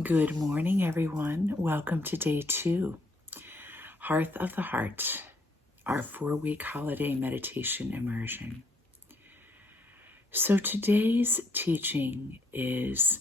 Good morning, everyone. Welcome to day 2, Hearth of the Heart, our 4-week holiday meditation immersion. So today's teaching is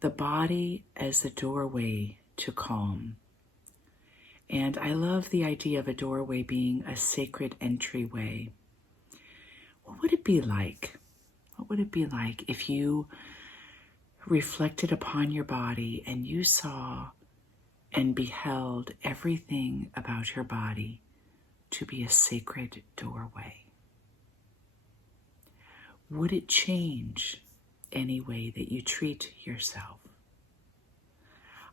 the body as a doorway to calm. And I love the idea of a doorway being a sacred entryway. What would it be like? What would it be like if you reflected upon your body and you saw and beheld everything about your body to be a sacred doorway? Would it change any way that you treat yourself?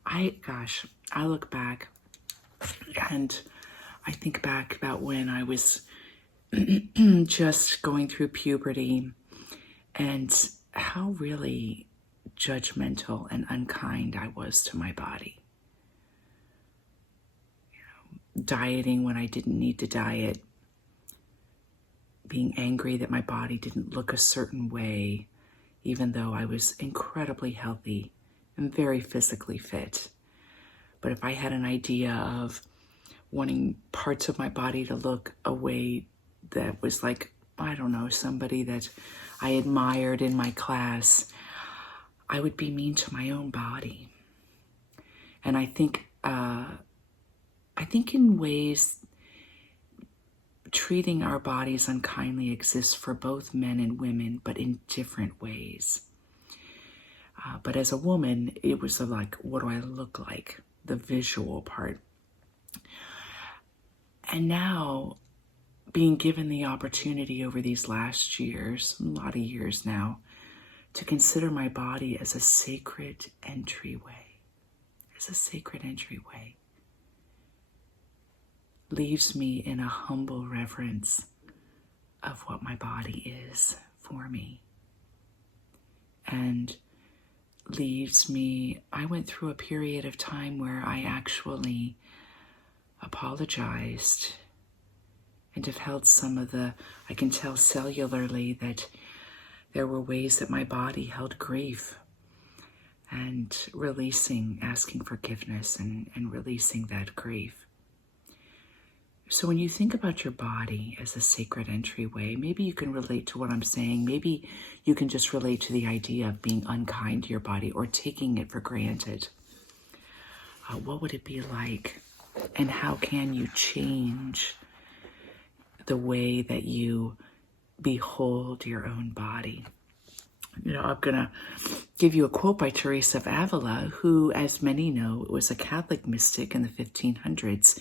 I look back and I think back about when I was just going through puberty and how really judgmental and unkind I was to my body. Dieting when I didn't need to diet, being angry that my body didn't look a certain way, even though I was incredibly healthy and very physically fit. But if I had an idea of wanting parts of my body to look a way that was like, I don't know, somebody that I admired in my class, I would be mean to my own body. And I think in ways treating our bodies unkindly exists for both men and women, but in different ways. But as a woman, it was like, what do I look like? The visual part. And now, being given the opportunity over these last years, a lot of years now, to consider my body as a sacred entryway, leaves me in a humble reverence of what my body is for me. And I went through a period of time where I actually apologized and have held I can tell cellularly that there were ways that my body held grief, and asking forgiveness and releasing that grief. So when you think about your body as a sacred entryway, maybe you can relate to what I'm saying. Maybe you can just relate to the idea of being unkind to your body or taking it for granted. What would it be like? And how can you change the way that you behold your own body? I'm going to give you a quote by Teresa of Avila, who, as many know, was a Catholic mystic in the 1500s.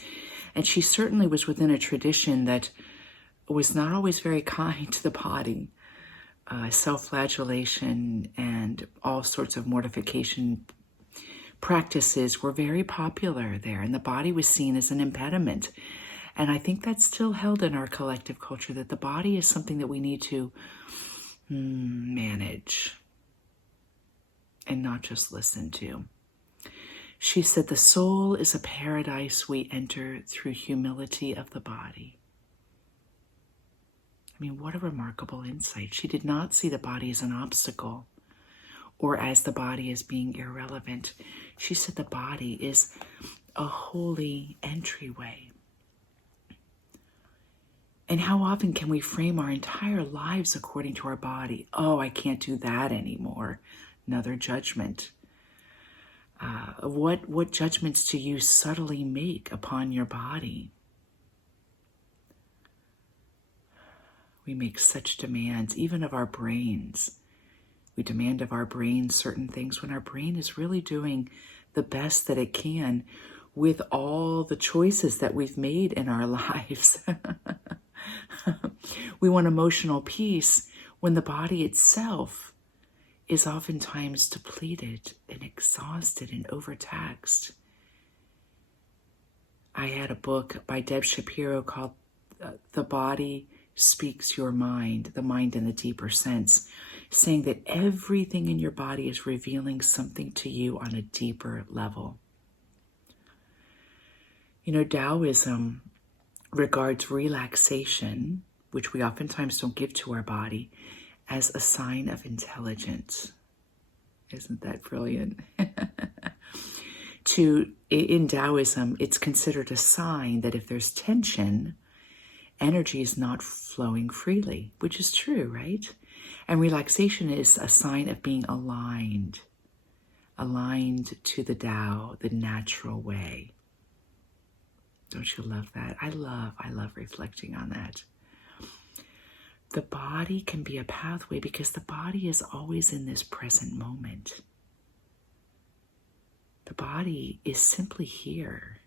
And she certainly was within a tradition that was not always very kind to the body. Self-flagellation and all sorts of mortification practices were very popular there, and the body was seen as an impediment. And I think that's still held in our collective culture, that the body is something that we need to manage and not just listen to. She said, the soul is a paradise we enter through humility of the body. I mean, what a remarkable insight. She did not see the body as an obstacle or as the body as being irrelevant. She said the body is a holy entryway. And how often can we frame our entire lives according to our body? Oh, I can't do that anymore. Another judgment. What judgments do you subtly make upon your body? We make such demands, even of our brains. We demand of our brain certain things when our brain is really doing the best that it can with all the choices that we've made in our lives. We want emotional peace when the body itself is oftentimes depleted and exhausted and overtaxed. I had a book by Deb Shapiro called The Body Speaks Your Mind, the mind in the deeper sense, saying that everything in your body is revealing something to you on a deeper level. Taoism regards relaxation, which we oftentimes don't give to our body, as a sign of intelligence. Isn't that brilliant? In Taoism, it's considered a sign that if there's tension, energy is not flowing freely, which is true, right? And relaxation is a sign of being aligned to the Tao, the natural way. Don't you love that? I love reflecting on that. The body can be a pathway because the body is always in this present moment. The body is simply here.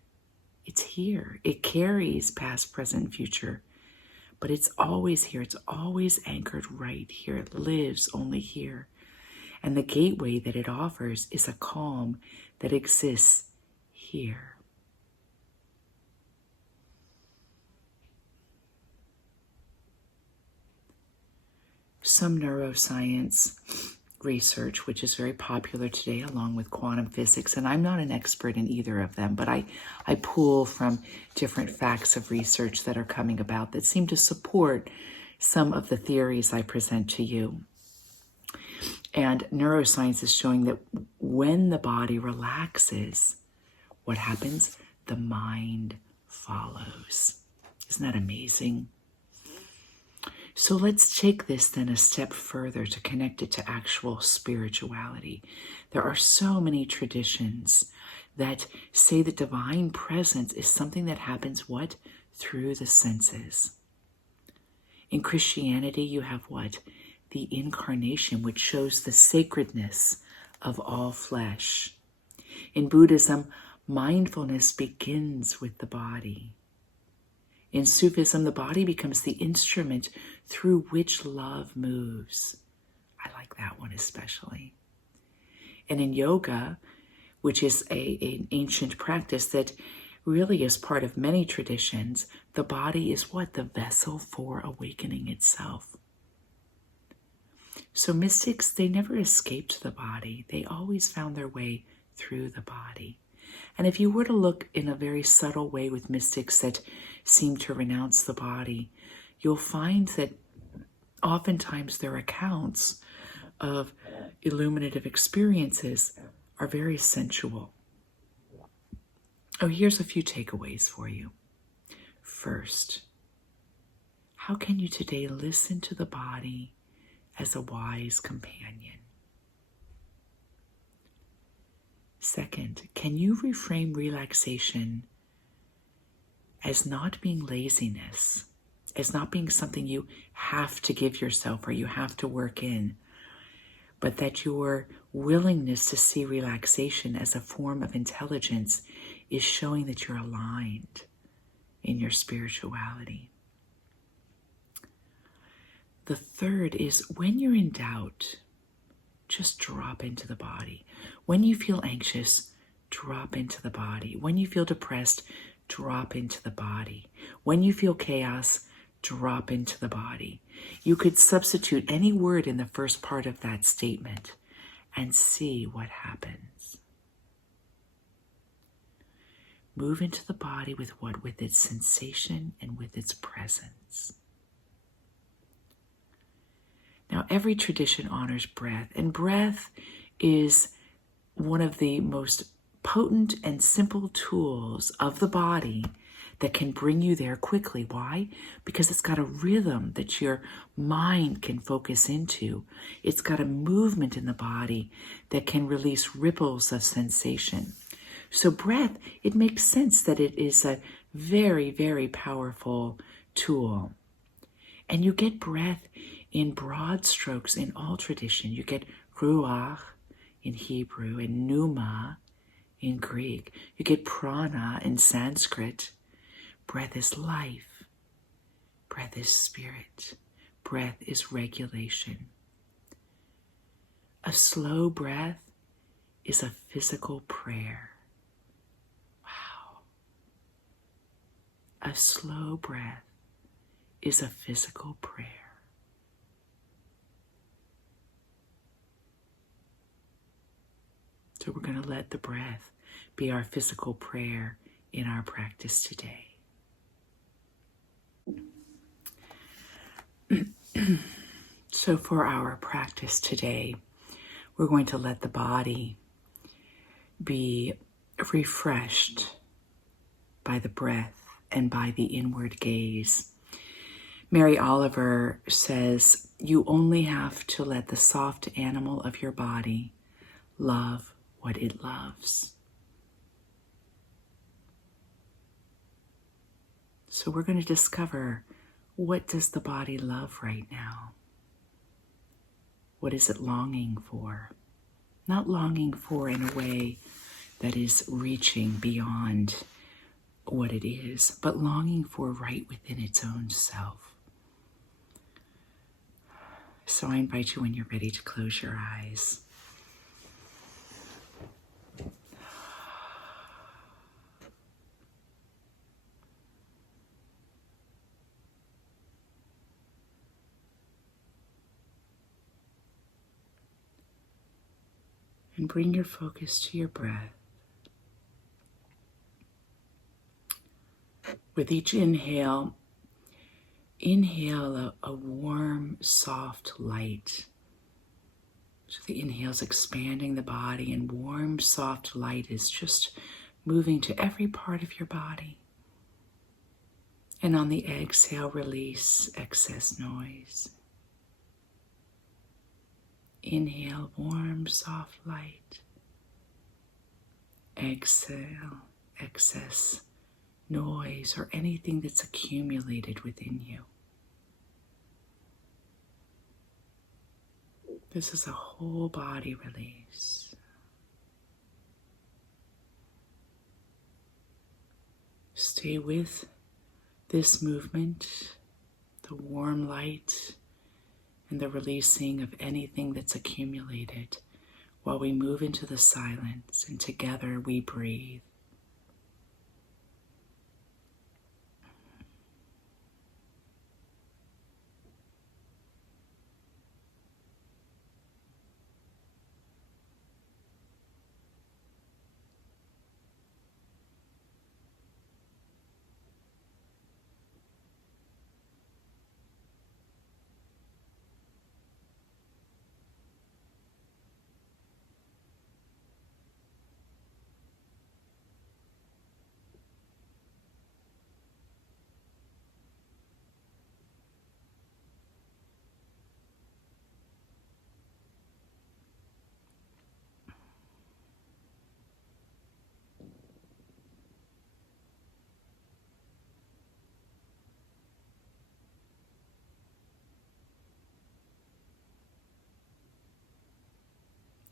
It's here. It carries past, present, future, but it's always here. It's always anchored right here. It lives only here. And the gateway that it offers is a calm that exists here. Some neuroscience research, which is very popular today, along with quantum physics, and I'm not an expert in either of them, but I pull from different facts of research that are coming about that seem to support some of the theories I present to you. And neuroscience is showing that when the body relaxes, what happens? The mind follows. Isn't that amazing? So let's take this then a step further to connect it to actual spirituality. There are so many traditions that say that divine presence is something that happens what? Through the senses. In Christianity, you have what? The incarnation, which shows the sacredness of all flesh. In Buddhism, mindfulness begins with the body. In Sufism, the body becomes the instrument through which love moves. I like that one especially. And in yoga, which is an ancient practice that really is part of many traditions, the body is what? The vessel for awakening itself. So mystics, they never escaped the body. They always found their way through the body. And if you were to look in a very subtle way with mystics that seem to renounce the body, you'll find that oftentimes their accounts of illuminative experiences are very sensual. Oh, here's a few takeaways for you. First, how can you today listen to the body as a wise companion? Second, can you reframe relaxation as not being laziness, as not being something you have to give yourself or you have to work in, but that your willingness to see relaxation as a form of intelligence is showing that you're aligned in your spirituality. The third is when you're in doubt, just drop into the body. When you feel anxious, drop into the body. When you feel depressed, drop into the body. When you feel chaos, drop into the body. You could substitute any word in the first part of that statement and see what happens. Move into the body with what? With its sensation and with its presence. Now, every tradition honors breath, and breath is one of the most potent and simple tools of the body that can bring you there quickly. Why? Because it's got a rhythm that your mind can focus into. It's got a movement in the body that can release ripples of sensation. So breath, it makes sense that it is a very, very powerful tool. And you get breath in broad strokes in all tradition. You get ruach in Hebrew and pneuma in Greek. You get prana in Sanskrit. Breath is life. Breath is spirit. Breath is regulation. A slow breath is a physical prayer. Wow. A slow breath is a physical prayer. So we're going to let the breath be our physical prayer in our practice today. So for our practice today, we're going to let the body be refreshed by the breath and by the inward gaze. Mary Oliver says, you only have to let the soft animal of your body love what it loves. So we're going to discover, what does the body love right now? What is it longing for? Not longing for in a way that is reaching beyond what it is, but longing for right within its own self. So I invite you, when you're ready, to close your eyes. And bring your focus to your breath. With each inhale, inhale a warm, soft light. So the inhale is expanding the body, and warm, soft light is just moving to every part of your body. And on the exhale, release excess noise. Inhale, warm, soft light. Exhale, excess noise or anything that's accumulated within you. This is a whole body release. Stay with this movement, the warm light, and the releasing of anything that's accumulated while we move into the silence, and together we breathe.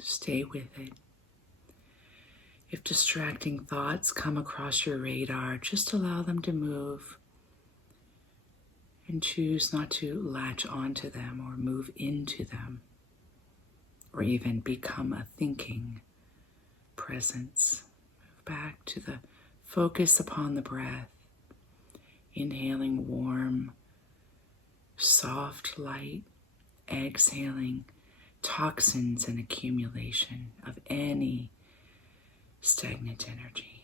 Stay with it. If distracting thoughts come across your radar, just allow them to move and choose not to latch onto them or move into them or even become a thinking presence. Move back to the focus upon the breath, inhaling warm, soft light, exhaling toxins and accumulation of any stagnant energy.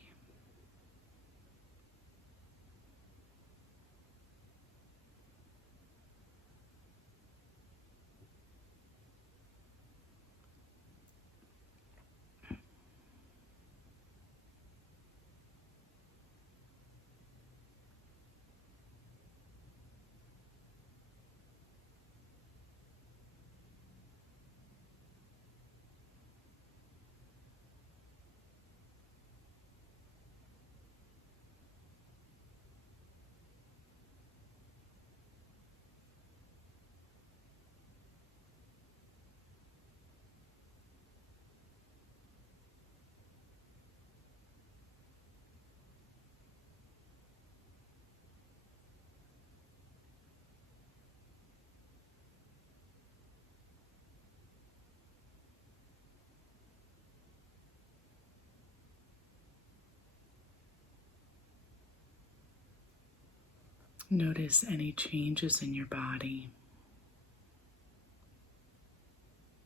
Notice any changes in your body.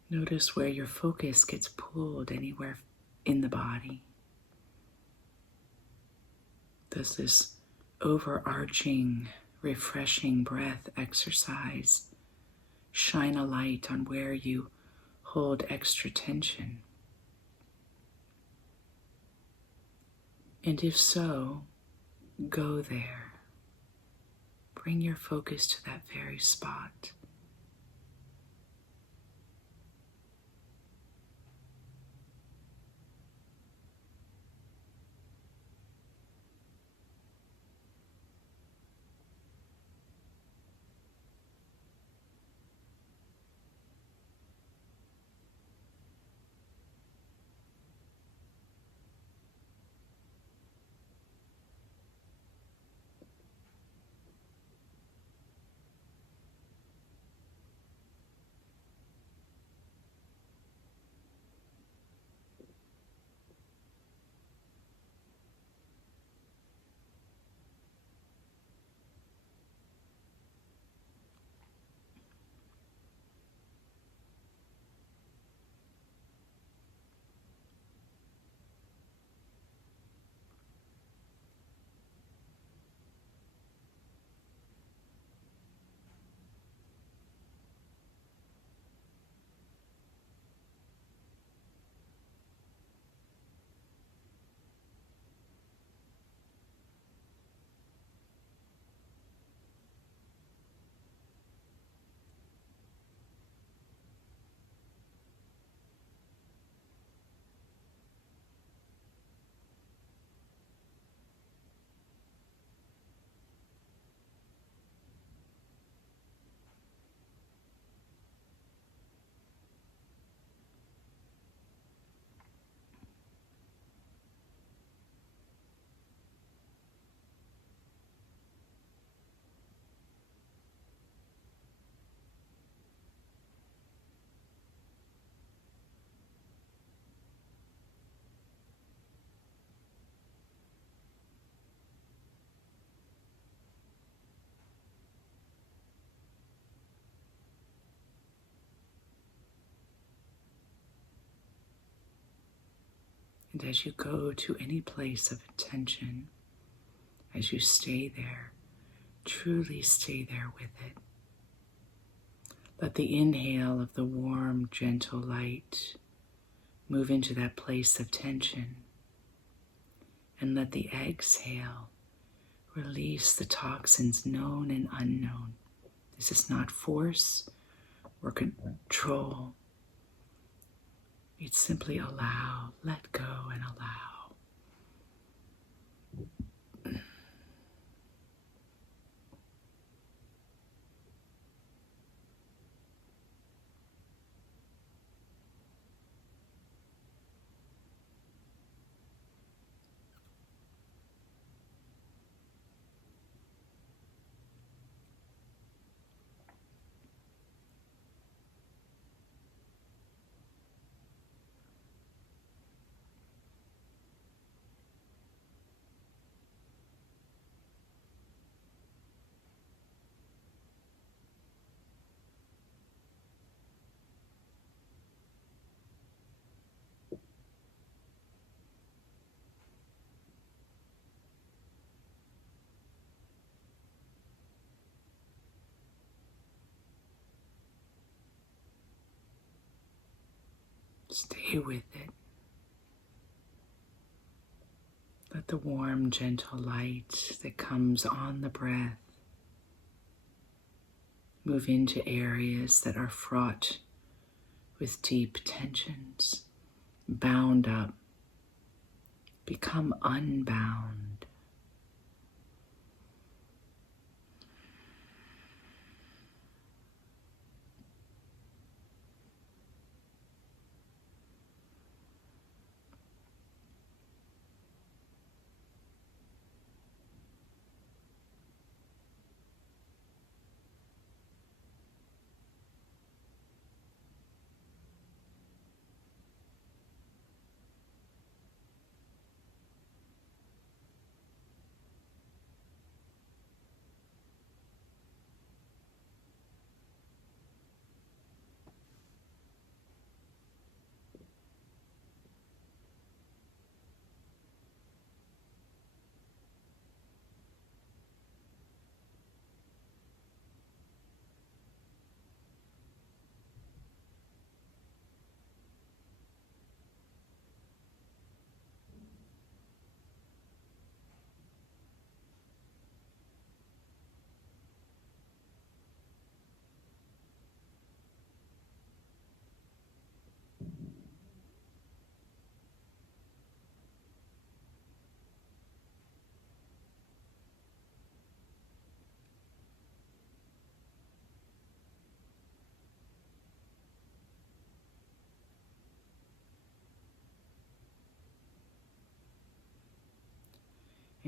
Notice where your focus gets pulled anywhere in the body. Does this overarching, refreshing breath exercise shine a light on where you hold extra tension? And if so, go there. Bring your focus to that very spot. And as you go to any place of attention, as you stay there, truly stay there with it. Let the inhale of the warm, gentle light move into that place of tension. And let the exhale release the toxins known and unknown. This is not force or control. It's simply allow, let go and allow. Stay with it. Let the warm, gentle light that comes on the breath move into areas that are fraught with deep tensions, bound up, become unbound.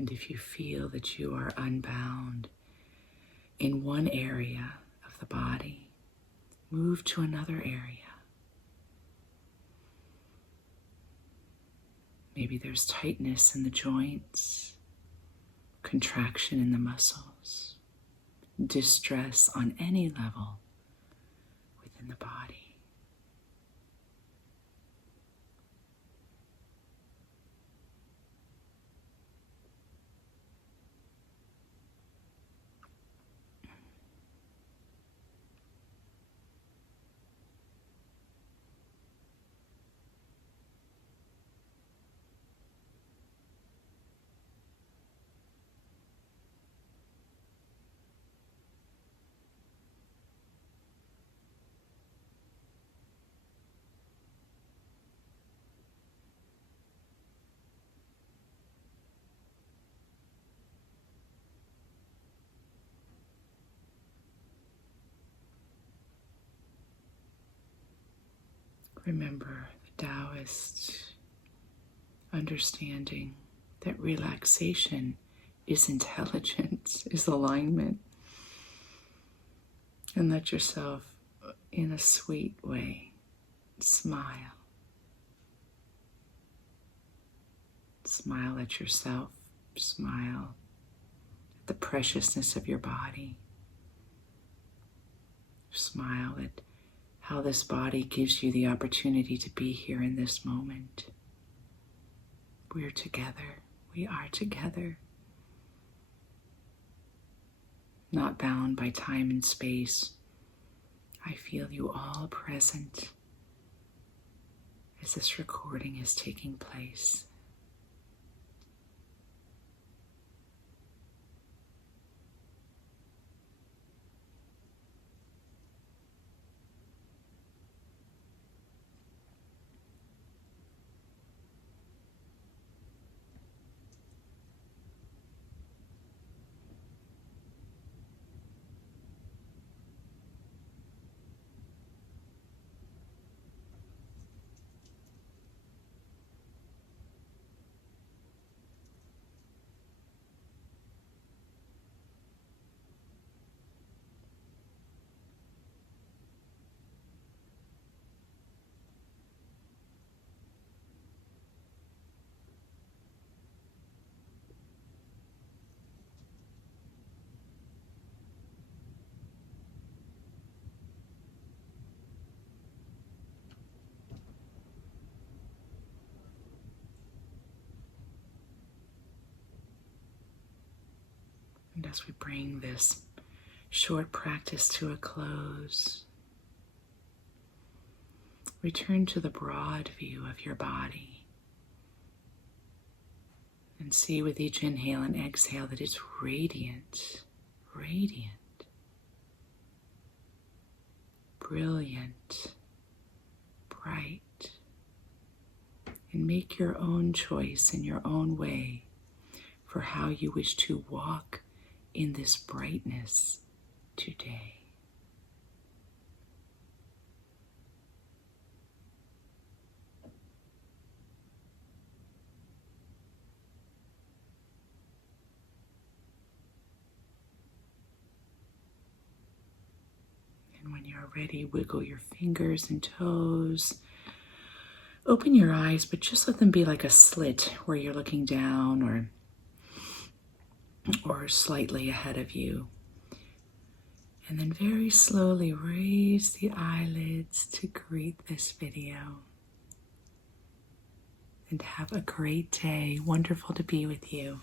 And if you feel that you are unbound in one area of the body, move to another area. Maybe there's tightness in the joints, contraction in the muscles, distress on any level within the body. Remember the Taoist understanding that relaxation is intelligence, is alignment. And let yourself, in a sweet way, smile. Smile at yourself. Smile at the preciousness of your body. Smile at how this body gives you the opportunity to be here in this moment. We're together. We are together. Not bound by time and space. I feel you all present as this recording is taking place. And as we bring this short practice to a close, return to the broad view of your body and see with each inhale and exhale that it's radiant, radiant, brilliant, bright. And make your own choice in your own way for how you wish to walk in this brightness today. And when you're ready, wiggle your fingers and toes. Open your eyes, but just let them be like a slit where you're looking down or slightly ahead of you. And then very slowly raise the eyelids to greet this video. And have a great day. Wonderful to be with you.